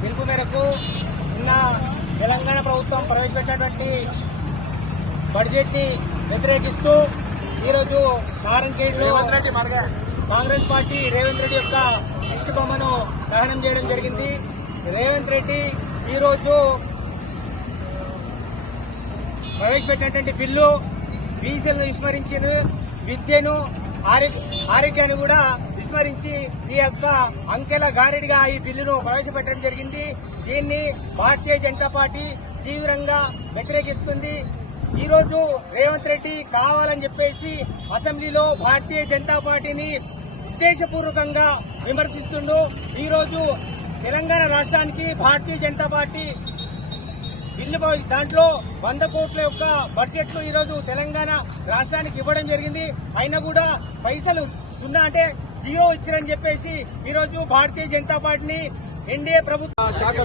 పిలుపు మేరకు నిన్న తెలంగాణ ప్రభుత్వం ప్రవేశపెట్టినటువంటి బడ్జెట్ని వ్యతిరేకిస్తూ ఈరోజు నారాయణఖేడ్లో కాంగ్రెస్ పార్టీ రేవంత్ రెడ్డి యొక్క దిష్టి బొమ్మను దహనం చేయడం జరిగింది. రేవంత్ రెడ్డి ఈరోజు ప్రవేశపెట్టినటువంటి బిల్లు బీసీలను విస్మరించిన విద్యను ఆరోగ్య ఆరోగ్యాన్ని కూడా విస్మరించి ఈ యొక్క అంకెల గారెడిగా ఈ బిల్లును ప్రవేశపెట్టడం జరిగింది. దీన్ని భారతీయ జనతా పార్టీ తీవ్రంగా వ్యతిరేకిస్తుంది. ఈరోజు రేవంత్ రెడ్డి కావాలని చెప్పేసి అసెంబ్లీలో భారతీయ జనతా పార్టీని ఉద్దేశపూర్వకంగా విమర్శిస్తుండు. ఈరోజు తెలంగాణ రాష్ట్రానికి భారతీయ జనతా పార్టీ బిల్లు దాంట్లో వంద కోట్ల యొక్క బడ్జెట్ ఈరోజు తెలంగాణ రాష్ట్రానికి ఇవ్వడం జరిగింది. అయినా కూడా పైసలు సున్నా అంటే జీరో ఇచ్చారని చెప్పేసి ఈరోజు భారతీయ జనతా పార్టీని ఎన్డీఏ ప్రభుత్వం శాఖ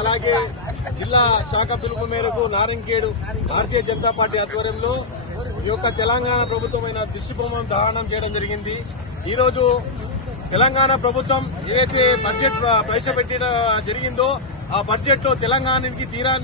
అలాగే జిల్లా శాఖ పిలుపు మేరకు నారంకేడు భారతీయ జనతా పార్టీ ఆధ్వర్యంలో ఈ యొక్క తెలంగాణ ప్రభుత్వమైన దిష్టిబొమ్మను దహనం చేయడం జరిగింది. ఈ రోజు తెలంగాణ ప్రభుత్వం ఏదైతే బడ్జెట్ ప్రవేశపెట్టిన జరిగిందో ఆ బడ్జెట్లో తెలంగాణకి తీరా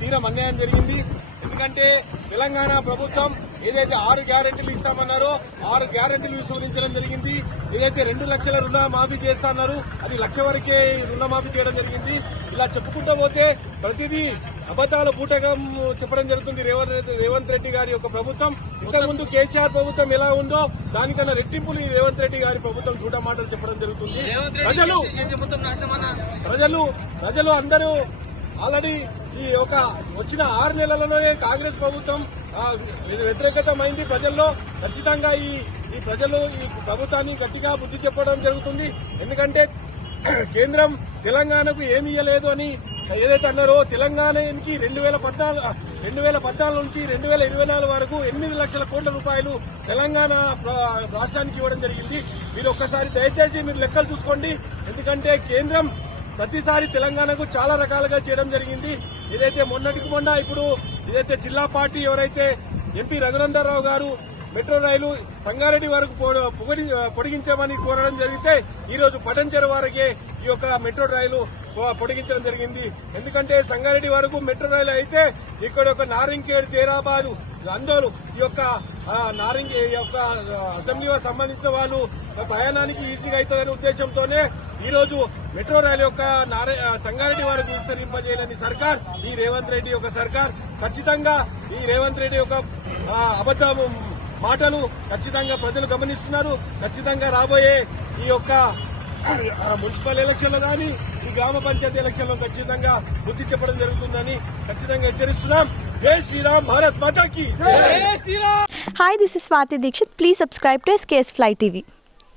తీరం అన్యాయం జరిగింది. ఎందుకంటే తెలంగాణ ప్రభుత్వం ఏదైతే ఆరు గ్యారెంటీలు ఇస్తామన్నారో ఆరు గ్యారెంటీలు విస్మరించడం జరిగింది. ఏదైతే రెండు లక్షల రుణ మాఫీ చేస్తాన్నారు అది లక్ష వరకే రుణమాఫీ చేయడం జరిగింది. ఇలా చెప్పుకుంటూ పోతే ప్రతిదీ అబద్దాల బూటకం చెప్పడం జరుగుతుంది. రేవంత్ రేవంత్ రెడ్డి గారి యొక్క ప్రభుత్వం. ఇంతకుముందు కేసీఆర్ ప్రభుత్వం ఎలా ఉందో దానికన్నా రెట్టింపులు ఈ రేవంత్ రెడ్డి గారి ప్రభుత్వం చూడ మాటలు చెప్పడం జరుగుతుంది. ప్రజలు ప్రజలు ప్రజలు అందరూ ఆల్రెడీ ఈ ఒక వచ్చిన ఆరు నెలలలోనే కాంగ్రెస్ ప్రభుత్వం వ్యతిరేకతమైంది. ప్రజల్లో ఖచ్చితంగా ఈ ఈ ప్రజలు ఈ ప్రభుత్వాన్ని గట్టిగా బుద్ధి చెప్పడం జరుగుతుంది. ఎందుకంటే కేంద్రం తెలంగాణకు ఏమి ఇవ్వలేదు అని ఏదైతే అన్నారో తెలంగాణకి రెండు వేల పద్నాలుగు రెండు వేల పద్నాలుగు నుంచి రెండు వేల ఇరవై నాలుగు వరకు ఎనిమిది లక్షల కోట్ల రూపాయలు తెలంగాణ రాష్ట్రానికి ఇవ్వడం జరిగింది. మీరు ఒక్కసారి దయచేసి మీరు లెక్కలు చూసుకోండి. ఎందుకంటే కేంద్రం ప్రతిసారి తెలంగాణకు చాలా రకాలుగా చేయడం జరిగింది. ఏదైతే మొన్నటికి మొన్న ఇప్పుడు ఏదైతే జిల్లా పార్టీ ఎవరైతే ఎంపీ రఘునందర్రావు గారు మెట్రో రైలు సంగారెడ్డి వరకు పొడిగించామని కోరడం జరిగితే ఈ రోజు పటంచెరు వరకే ఈ యొక్క మెట్రో రైలు పొడిగించడం జరిగింది. ఎందుకంటే సంగారెడ్డి వరకు మెట్రో రైలు అయితే ఇక్కడ ఒక నారింకేడ్ చేరాబాదు అందరూ ఈ యొక్క ఆ, నారింగ్ ఈ యొక్క ఆ, అసెంబ్లీకి సంబంధించిన వాళ్ళు ప్రయాణానికి ఈజీగా అవుతుందనే ఉద్దేశంతోనే ఈ రోజు మెట్రో రైలు యొక్క నారే- సంగారెడ్డి వారు విస్తరింపజేయలేని సర్కార్ ఈ రేవంత్ రెడ్డి యొక్క సర్కార్ ఖచ్చితంగా ఈ రేవంత్ రెడ్డి యొక్క ఆ, అబద్ధ మాటలు ఖచ్చితంగా ప్రజలు గమనిస్తున్నారు. ఖచ్చితంగా రాబోయే ఈ యొక్క మున్సిపల్ ఎలక్షన్లు కానీ ఈ గ్రామ పంచాయతీ ఎలక్షన్లో ఖచ్చితంగా బుద్ధి చెప్పడం జరుగుతుందని ఖచ్చితంగా హెచ్చరిస్తున్నాం జై శ్రీరామ్ భారత్ మాతాకి Hi, this is Swati Dikshit. Please subscribe to SKS Fly TV.